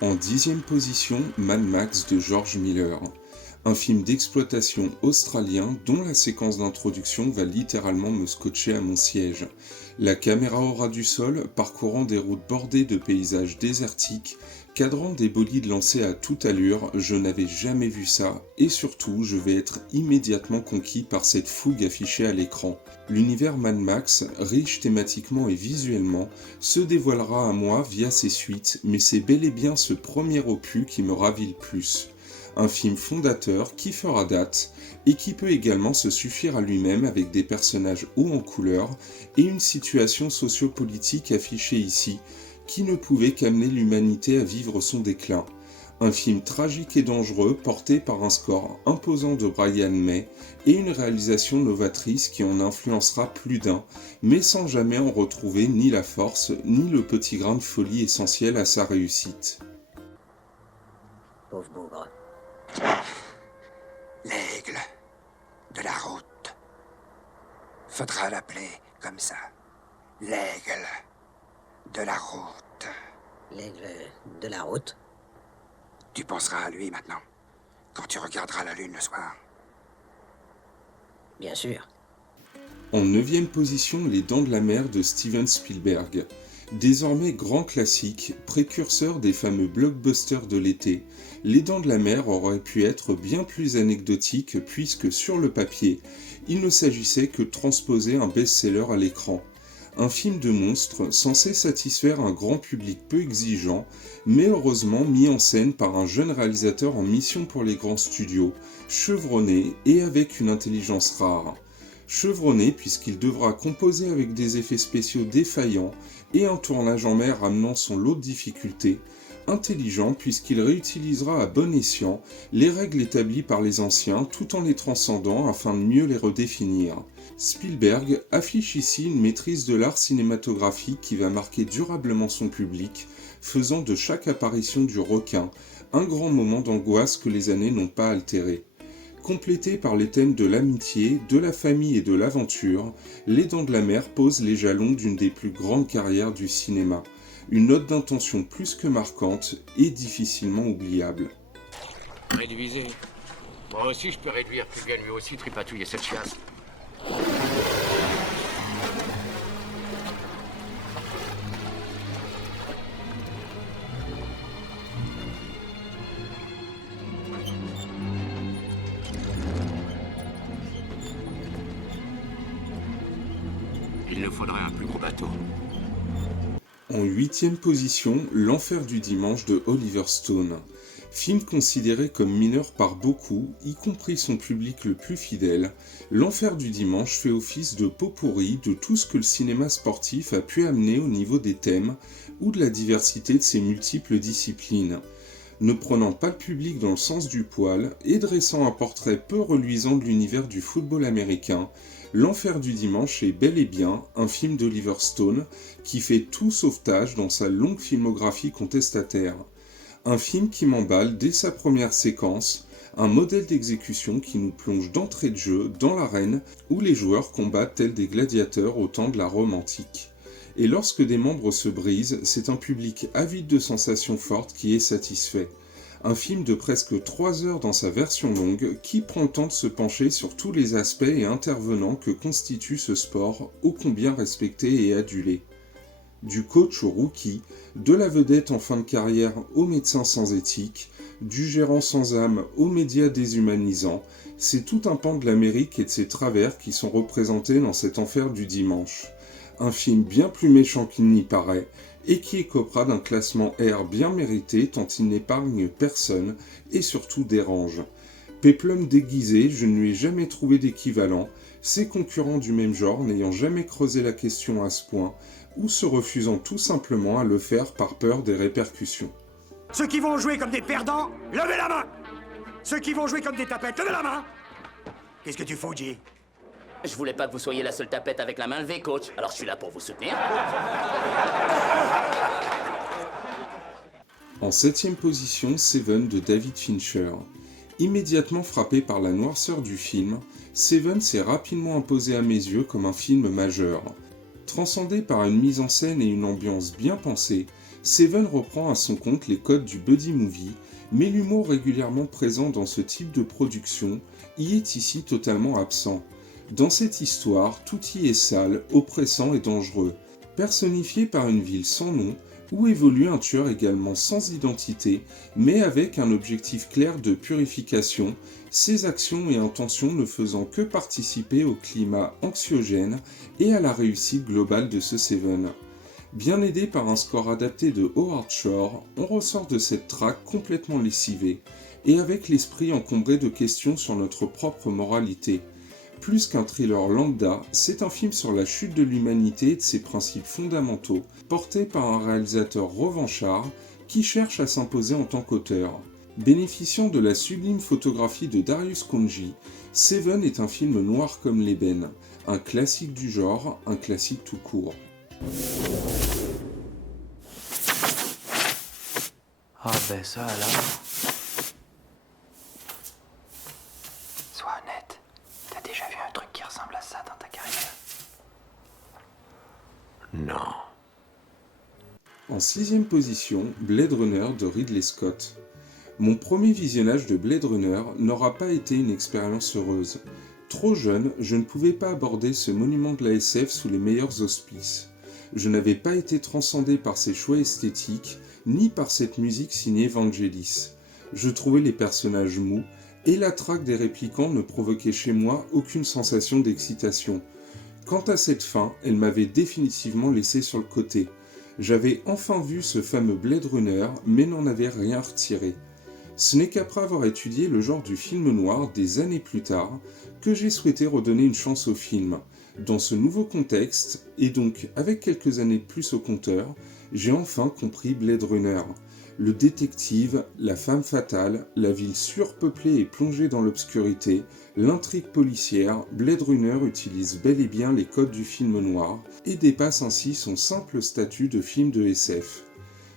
En 10e position, Mad Max de George Miller. Un film d'exploitation australien dont la séquence d'introduction va littéralement me scotcher à mon siège. La caméra au ras du sol, parcourant des routes bordées de paysages désertiques, cadrant des bolides lancés à toute allure, je n'avais jamais vu ça, et surtout je vais être immédiatement conquis par cette fougue affichée à l'écran. L'univers Mad Max, riche thématiquement et visuellement, se dévoilera à moi via ses suites, mais c'est bel et bien ce premier opus qui me ravit le plus. Un film fondateur qui fera date et qui peut également se suffire à lui-même avec des personnages hauts en couleur et une situation sociopolitique affichée ici qui ne pouvait qu'amener l'humanité à vivre son déclin. Un film tragique et dangereux porté par un score imposant de Brian May et une réalisation novatrice qui en influencera plus d'un, mais sans jamais en retrouver ni la force ni le petit grain de folie essentiel à sa réussite. Pauvre bougre. L'aigle de la route. Faudra l'appeler comme ça. L'aigle de la route. L'aigle de la route. Tu penseras à lui maintenant, quand tu regarderas la lune le soir. Bien sûr. En 9e position, Les Dents de la Mer de Steven Spielberg. Désormais grand classique, précurseur des fameux blockbusters de l'été, Les Dents de la Mer aurait pu être bien plus anecdotique puisque sur le papier, il ne s'agissait que de transposer un best-seller à l'écran. Un film de monstre censé satisfaire un grand public peu exigeant, mais heureusement mis en scène par un jeune réalisateur en mission pour les grands studios, chevronné et avec une intelligence rare. Chevronné puisqu'il devra composer avec des effets spéciaux défaillants et un tournage en mer amenant son lot de difficultés, intelligent puisqu'il réutilisera à bon escient les règles établies par les anciens tout en les transcendant afin de mieux les redéfinir. Spielberg affiche ici une maîtrise de l'art cinématographique qui va marquer durablement son public, faisant de chaque apparition du requin un grand moment d'angoisse que les années n'ont pas altéré. Complété par les thèmes de l'amitié, de la famille et de l'aventure, Les Dents de la Mer pose les jalons d'une des plus grandes carrières du cinéma. Une note d'intention plus que marquante et difficilement oubliable. Réduisez. Moi aussi je peux réduire, plus bien lui aussi tripatouiller cette chiasse. Il nous faudrait un plus gros bateau. En 8e position, L'Enfer du dimanche de Oliver Stone. Film considéré comme mineur par beaucoup, y compris son public le plus fidèle, L'Enfer du dimanche fait office de pot-pourri de tout ce que le cinéma sportif a pu amener au niveau des thèmes ou de la diversité de ses multiples disciplines. Ne prenant pas le public dans le sens du poil et dressant un portrait peu reluisant de l'univers du football américain, L'Enfer du dimanche est bel et bien un film d'Oliver Stone qui fait tout sauvetage dans sa longue filmographie contestataire. Un film qui m'emballe dès sa première séquence, un modèle d'exécution qui nous plonge d'entrée de jeu dans l'arène où les joueurs combattent tels des gladiateurs au temps de la Rome antique. Et lorsque des membres se brisent, c'est un public avide de sensations fortes qui est satisfait. Un film de presque 3 heures dans sa version longue qui prend le temps de se pencher sur tous les aspects et intervenants que constitue ce sport ô combien respecté et adulé. Du coach au rookie, de la vedette en fin de carrière au médecin sans éthique, du gérant sans âme aux médias déshumanisants, c'est tout un pan de l'Amérique et de ses travers qui sont représentés dans cet enfer du dimanche. Un film bien plus méchant qu'il n'y paraît, et qui écopera d'un classement R bien mérité tant il n'épargne personne et surtout dérange. Péplum déguisé, je ne lui ai jamais trouvé d'équivalent, ses concurrents du même genre n'ayant jamais creusé la question à ce point, ou se refusant tout simplement à le faire par peur des répercussions. Ceux qui vont jouer comme des perdants, levez la main! Ceux qui vont jouer comme des tapettes, levez la main! Qu'est-ce que tu fous, J? Je voulais pas que vous soyez la seule tapette avec la main levée, coach. Alors je suis là pour vous soutenir. En 7e position, Seven de David Fincher. Immédiatement frappé par la noirceur du film, Seven s'est rapidement imposé à mes yeux comme un film majeur. Transcendé par une mise en scène et une ambiance bien pensée, Seven reprend à son compte les codes du buddy movie, mais l'humour régulièrement présent dans ce type de production y est ici totalement absent. Dans cette histoire, tout y est sale, oppressant et dangereux, personnifié par une ville sans nom, où évolue un tueur également sans identité, mais avec un objectif clair de purification, ses actions et intentions ne faisant que participer au climat anxiogène et à la réussite globale de ce Seven. Bien aidé par un score adapté de Howard Shore, on ressort de cette traque complètement lessivée, et avec l'esprit encombré de questions sur notre propre moralité. Plus qu'un thriller lambda, c'est un film sur la chute de l'humanité et de ses principes fondamentaux, porté par un réalisateur revanchard qui cherche à s'imposer en tant qu'auteur. Bénéficiant de la sublime photographie de Darius Khondji, Seven est un film noir comme l'ébène, un classique du genre, un classique tout court. Ah ben ça alors. Sois honnête, t'as déjà vu un truc qui ressemble à ça dans ta carrière? Non. En 6e position, Blade Runner de Ridley Scott. Mon premier visionnage de Blade Runner n'aura pas été une expérience heureuse. Trop jeune, je ne pouvais pas aborder ce monument de la SF sous les meilleurs auspices. Je n'avais pas été transcendé par ses choix esthétiques, ni par cette musique signée Vangelis. Je trouvais les personnages mous, et la traque des répliquants ne provoquait chez moi aucune sensation d'excitation. Quant à cette fin, elle m'avait définitivement laissé sur le côté. J'avais enfin vu ce fameux Blade Runner, mais n'en avais rien retiré. Ce n'est qu'après avoir étudié le genre du film noir des années plus tard, que j'ai souhaité redonner une chance au film. Dans ce nouveau contexte, et donc avec quelques années de plus au compteur, j'ai enfin compris Blade Runner. Le détective, la femme fatale, la ville surpeuplée et plongée dans l'obscurité, l'intrigue policière, Blade Runner utilise bel et bien les codes du film noir et dépasse ainsi son simple statut de film de SF.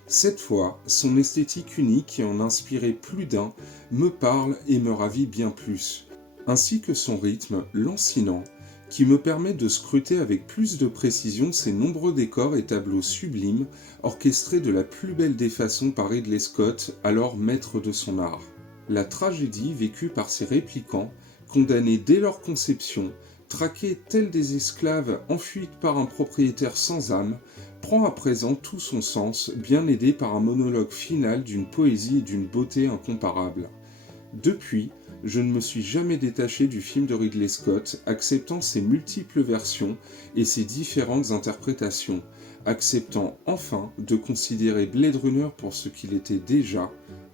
Cette fois, son esthétique unique qui en inspirait plus d'un me parle et me ravit bien plus, ainsi que son rythme lancinant, qui me permet de scruter avec plus de précision ces nombreux décors et tableaux sublimes, orchestrés de la plus belle des façons par Ridley Scott, alors maître de son art. La tragédie vécue par ses répliquants, condamnés dès leur conception, traqués tels des esclaves en fuite par un propriétaire sans âme, prend à présent tout son sens, bien aidé par un monologue final d'une poésie et d'une beauté incomparables. Depuis, je ne me suis jamais détaché du film de Ridley Scott, acceptant ses multiples versions et ses différentes interprétations, acceptant enfin de considérer Blade Runner pour ce qu'il était déjà,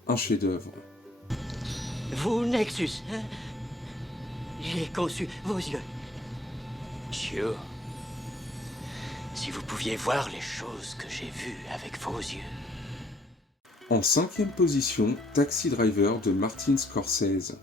un chef-d'œuvre. Vous, Nexus, hein? J'ai conçu vos yeux. Dieu, si vous pouviez voir les choses que j'ai vues avec vos yeux. En 5e position, Taxi Driver de Martin Scorsese.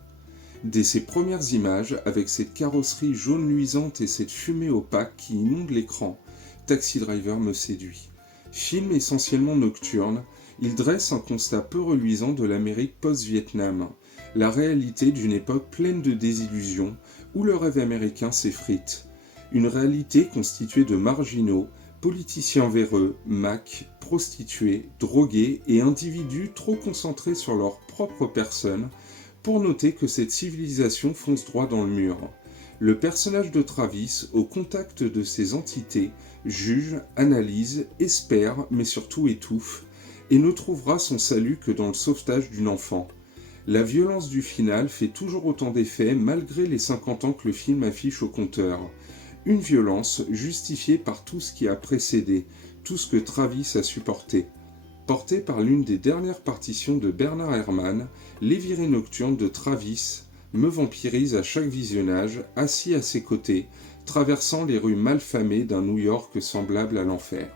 Dès ses premières images, avec cette carrosserie jaune luisante et cette fumée opaque qui inonde l'écran, Taxi Driver me séduit. Film essentiellement nocturne, il dresse un constat peu reluisant de l'Amérique post-Vietnam, la réalité d'une époque pleine de désillusions où le rêve américain s'effrite. Une réalité constituée de marginaux, politiciens véreux, macs, prostituées, drogués et individus trop concentrés sur leur propre personne pour noter que cette civilisation fonce droit dans le mur. Le personnage de Travis, au contact de ces entités, juge, analyse, espère, mais surtout étouffe, et ne trouvera son salut que dans le sauvetage d'une enfant. La violence du final fait toujours autant d'effet malgré les 50 ans que le film affiche au compteur. Une violence justifiée par tout ce qui a précédé, tout ce que Travis a supporté. Porté par l'une des dernières partitions de Bernard Herrmann, les virées nocturnes de Travis me vampirise à chaque visionnage, assis à ses côtés, traversant les rues malfamées d'un New York semblable à l'enfer.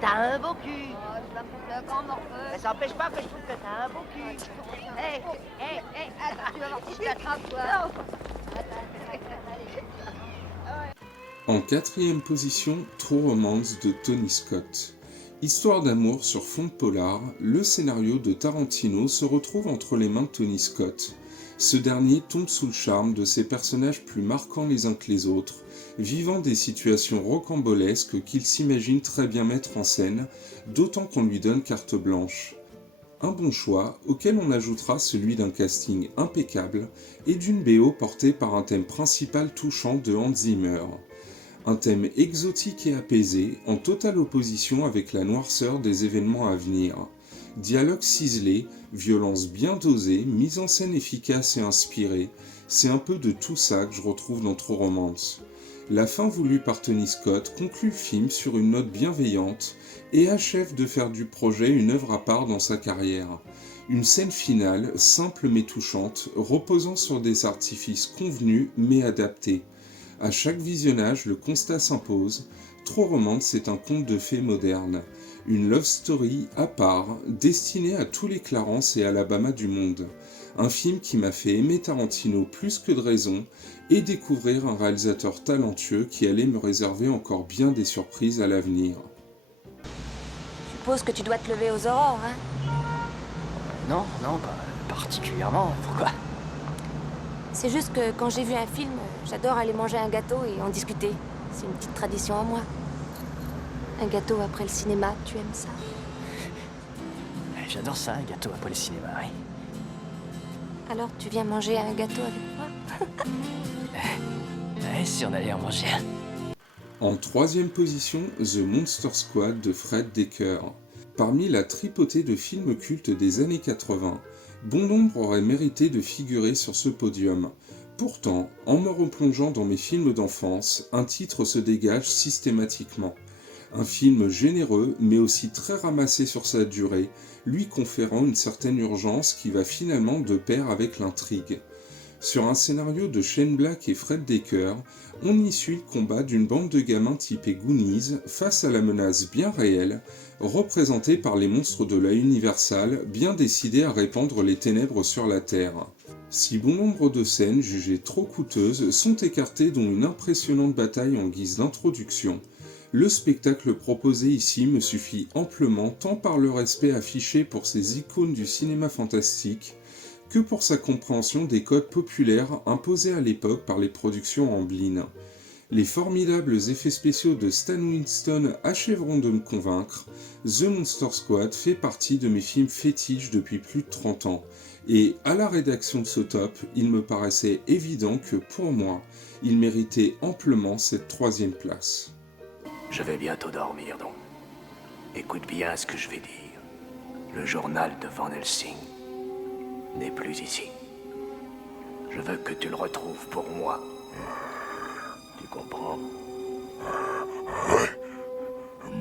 T'as un beau cul. Mais ça n'empêche pas que je trouve que t'as un beau cul. Attends, tu vas voir si je t'attrape, toi. En 4e position, True Romance de Tony Scott. Histoire d'amour sur fond de polar, le scénario de Tarantino se retrouve entre les mains de Tony Scott. Ce dernier tombe sous le charme de ses personnages plus marquants les uns que les autres, vivant des situations rocambolesques qu'il s'imagine très bien mettre en scène, d'autant qu'on lui donne carte blanche. Un bon choix, auquel on ajoutera celui d'un casting impeccable et d'une BO portée par un thème principal touchant de Hans Zimmer. Un thème exotique et apaisé, en totale opposition avec la noirceur des événements à venir. Dialogue ciselé, violence bien dosée, mise en scène efficace et inspirée, c'est un peu de tout ça que je retrouve dans True Romance. La fin voulue par Tony Scott conclut le film sur une note bienveillante et achève de faire du projet une œuvre à part dans sa carrière. Une scène finale, simple mais touchante, reposant sur des artifices convenus mais adaptés. À chaque visionnage, le constat s'impose, True Romance est un conte de fées moderne, une love story à part, destinée à tous les Clarence et Alabama du monde. Un film qui m'a fait aimer Tarantino plus que de raison et découvrir un réalisateur talentueux qui allait me réserver encore bien des surprises à l'avenir. Je suppose que tu dois te lever aux aurores, hein? Non, pas particulièrement. Pourquoi? C'est juste que quand j'ai vu un film, j'adore aller manger un gâteau et en discuter. C'est une petite tradition à moi. Un gâteau après le cinéma, tu aimes ça? J'adore ça, un gâteau après le cinéma, oui. Alors tu viens manger un gâteau avec moi? Ouais, si on allait en manger un. En troisième position, The Monster Squad de Fred Dekker. Parmi la tripotée de films cultes des années 80, bon nombre aurait mérité de figurer sur ce podium. Pourtant, en me replongeant dans mes films d'enfance, un titre se dégage systématiquement. Un film généreux, mais aussi très ramassé sur sa durée, lui conférant une certaine urgence qui va finalement de pair avec l'intrigue. Sur un scénario de Shane Black et Fred Dekker, on y suit le combat d'une bande de gamins typés Goonies face à la menace bien réelle, représentée par les monstres de la Universal, bien décidés à répandre les ténèbres sur la Terre. Si bon nombre de scènes jugées trop coûteuses sont écartées, dont une impressionnante bataille en guise d'introduction, le spectacle proposé ici me suffit amplement tant par le respect affiché pour ces icônes du cinéma fantastique que pour sa compréhension des codes populaires imposés à l'époque par les productions Amblin. Les formidables effets spéciaux de Stan Winston achèveront de me convaincre, The Monster Squad fait partie de mes films fétiches depuis plus de 30 ans, et à la rédaction de ce top, il me paraissait évident que pour moi, il méritait amplement cette troisième place. Je vais bientôt dormir, donc. Écoute bien ce que je vais dire. Le journal de Van Helsing n'est plus ici. Je veux que tu le retrouves pour moi. Tu comprends?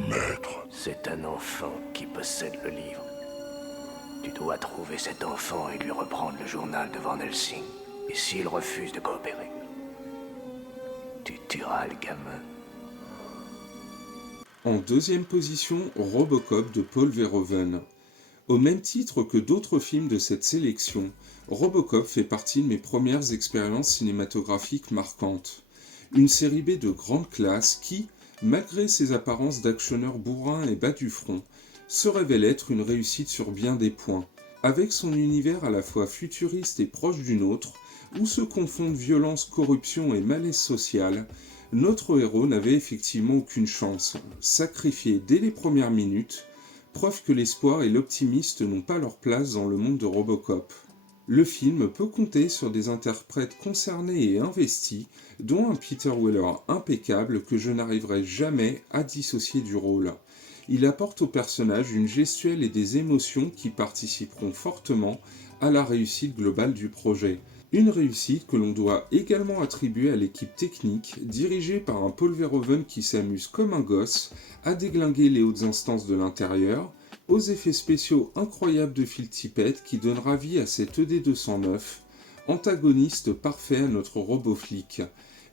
Maître. C'est un enfant qui possède le livre. Tu dois trouver cet enfant et lui reprendre le journal de Van Helsing. Et s'il refuse de coopérer, tu tueras le gamin. En deuxième position, Robocop de Paul Verhoeven. Au même titre que d'autres films de cette sélection, Robocop fait partie de mes premières expériences cinématographiques marquantes. Une série B de grande classe qui, malgré ses apparences d'actionneur bourrin et bas du front, se révèle être une réussite sur bien des points. Avec son univers à la fois futuriste et proche du nôtre, où se confondent violence, corruption et malaise social, notre héros n'avait effectivement aucune chance, sacrifié dès les premières minutes, preuve que l'espoir et l'optimiste n'ont pas leur place dans le monde de Robocop. Le film peut compter sur des interprètes concernés et investis, dont un Peter Weller impeccable que je n'arriverai jamais à dissocier du rôle. Il apporte au personnage une gestuelle et des émotions qui participeront fortement à la réussite globale du projet. Une réussite que l'on doit également attribuer à l'équipe technique, dirigée par un Paul Verhoeven qui s'amuse comme un gosse à déglinguer les hautes instances de l'intérieur, aux effets spéciaux incroyables de Phil Tippett qui donnera vie à cet ED-209, antagoniste parfait à notre robot flic,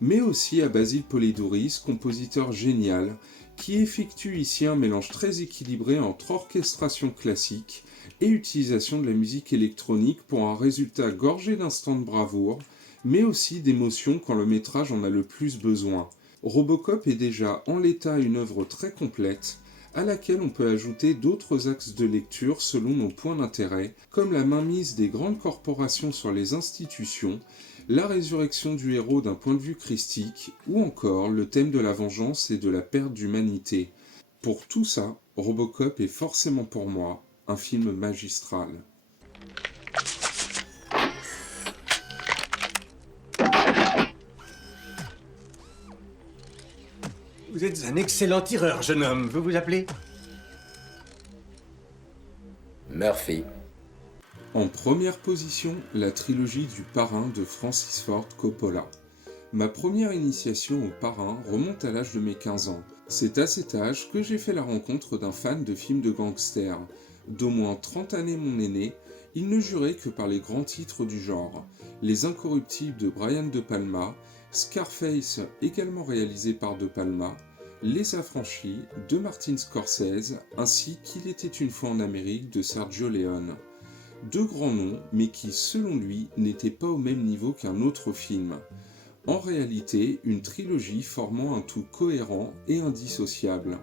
mais aussi à Basil Polidouris, compositeur génial, qui effectue ici un mélange très équilibré entre orchestration classique et utilisation de la musique électronique pour un résultat gorgé d'instants de bravoure, mais aussi d'émotion quand le métrage en a le plus besoin. Robocop est déjà en l'état une œuvre très complète, à laquelle on peut ajouter d'autres axes de lecture selon nos points d'intérêt, comme la mainmise des grandes corporations sur les institutions, la résurrection du héros d'un point de vue christique, ou encore le thème de la vengeance et de la perte d'humanité. Pour tout ça, Robocop est forcément pour moi un film magistral. Vous êtes un excellent tireur, jeune homme. Vous vous appelez? Murphy. En première position, la trilogie du Parrain de Francis Ford Coppola. Ma première initiation au Parrain remonte à l'âge de mes 15 ans. C'est à cet âge que j'ai fait la rencontre d'un fan de films de gangsters. D'au moins 30 années mon aîné, il ne jurait que par les grands titres du genre. Les Incorruptibles de Brian De Palma, Scarface également réalisé par De Palma, Les Affranchis de Martin Scorsese, ainsi qu'Il était une fois en Amérique de Sergio Leone. Deux grands noms, mais qui, selon lui, n'étaient pas au même niveau qu'un autre film. En réalité, une trilogie formant un tout cohérent et indissociable.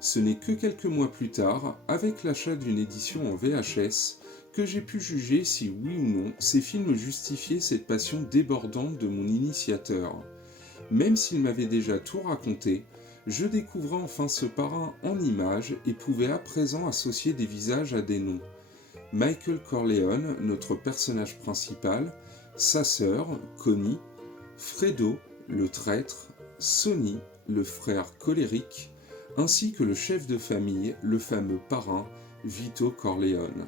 Ce n'est que quelques mois plus tard, avec l'achat d'une édition en VHS, que j'ai pu juger si oui ou non ces films justifiaient cette passion débordante de mon initiateur. Même s'il m'avait déjà tout raconté, je découvrais enfin ce Parrain en images et pouvais à présent associer des visages à des noms. Michael Corleone, notre personnage principal, sa sœur, Connie, Fredo, le traître, Sonny, le frère colérique, ainsi que le chef de famille, le fameux parrain, Vito Corleone.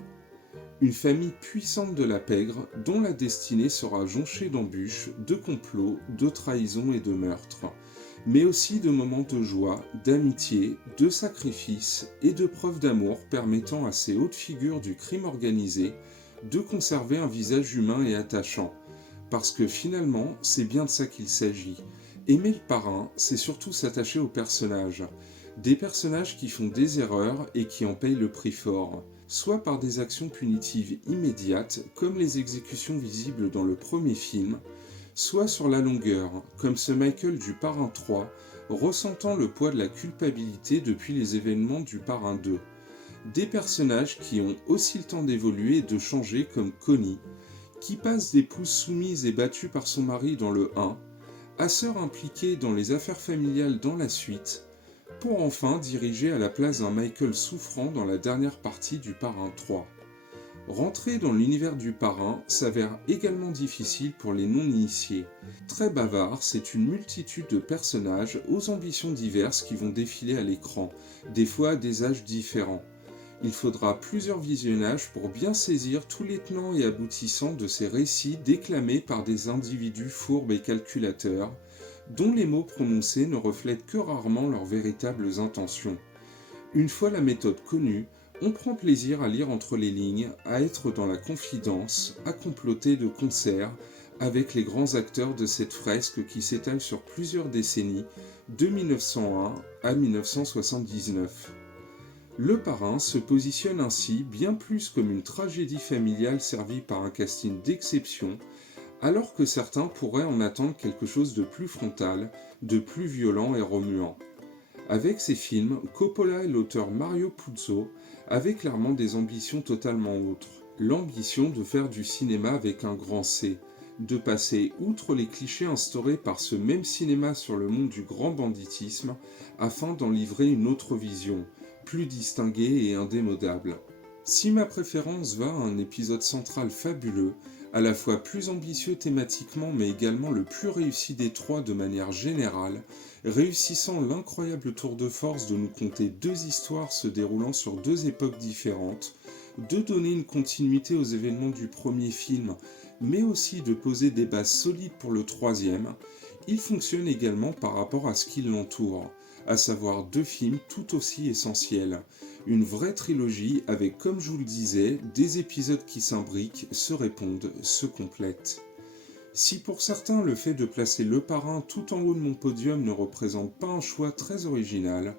Une famille puissante de la pègre dont la destinée sera jonchée d'embûches, de complots, de trahisons et de meurtres, mais aussi de moments de joie, d'amitié, de sacrifices et de preuves d'amour permettant à ces hautes figures du crime organisé de conserver un visage humain et attachant. Parce que finalement, c'est bien de ça qu'il s'agit. Aimer le parrain, c'est surtout s'attacher aux personnages. Des personnages qui font des erreurs et qui en payent le prix fort. Soit par des actions punitives immédiates, comme les exécutions visibles dans le premier film, soit sur la longueur, comme ce Michael du Parrain 3, ressentant le poids de la culpabilité depuis les événements du Parrain 2. Des personnages qui ont aussi le temps d'évoluer et de changer comme Connie, qui passe d'épouse soumise et battue par son mari dans le 1, à sœur impliquée dans les affaires familiales dans la suite, pour enfin diriger à la place d'un Michael souffrant dans la dernière partie du Parrain 3. Rentrer dans l'univers du Parrain s'avère également difficile pour les non-initiés. Très bavard, c'est une multitude de personnages aux ambitions diverses qui vont défiler à l'écran, des fois à des âges différents. Il faudra plusieurs visionnages pour bien saisir tous les tenants et aboutissants de ces récits déclamés par des individus fourbes et calculateurs, dont les mots prononcés ne reflètent que rarement leurs véritables intentions. Une fois la méthode connue, on prend plaisir à lire entre les lignes, à être dans la confidence, à comploter de concert avec les grands acteurs de cette fresque qui s'étale sur plusieurs décennies, de 1901 à 1979. Le Parrain se positionne ainsi bien plus comme une tragédie familiale servie par un casting d'exception, alors que certains pourraient en attendre quelque chose de plus frontal, de plus violent et remuant. Avec ces films, Coppola et l'auteur Mario Puzo avaient clairement des ambitions totalement autres. L'ambition de faire du cinéma avec un grand C, de passer outre les clichés instaurés par ce même cinéma sur le monde du grand banditisme, afin d'en livrer une autre vision, plus distinguée et indémodable. Si ma préférence va à un épisode central fabuleux, à la fois plus ambitieux thématiquement mais également le plus réussi des trois de manière générale, réussissant l'incroyable tour de force de nous conter deux histoires se déroulant sur deux époques différentes, de donner une continuité aux événements du premier film, mais aussi de poser des bases solides pour le troisième, il fonctionne également par rapport à ce qui l'entoure, à savoir deux films tout aussi essentiels. Une vraie trilogie avec, comme je vous le disais, des épisodes qui s'imbriquent, se répondent, se complètent. Si pour certains le fait de placer Le Parrain tout en haut de mon podium ne représente pas un choix très original,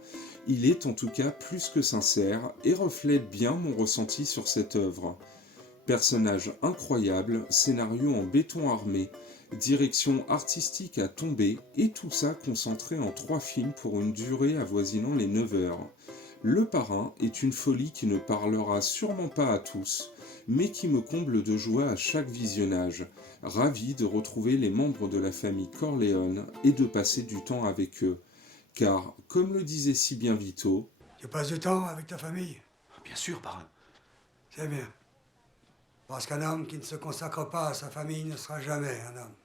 il est en tout cas plus que sincère et reflète bien mon ressenti sur cette œuvre. Personnage incroyable, scénario en béton armé, direction artistique à tomber et tout ça concentré en 3 films pour une durée avoisinant les 9 heures. Le Parrain est une folie qui ne parlera sûrement pas à tous, mais qui me comble de joie à chaque visionnage, ravi de retrouver les membres de la famille Corleone et de passer du temps avec eux. Car, comme le disait si bien Vito... Tu passes du temps avec ta famille? Bien sûr, parrain. C'est bien. Parce qu'un homme qui ne se consacre pas à sa famille ne sera jamais un homme.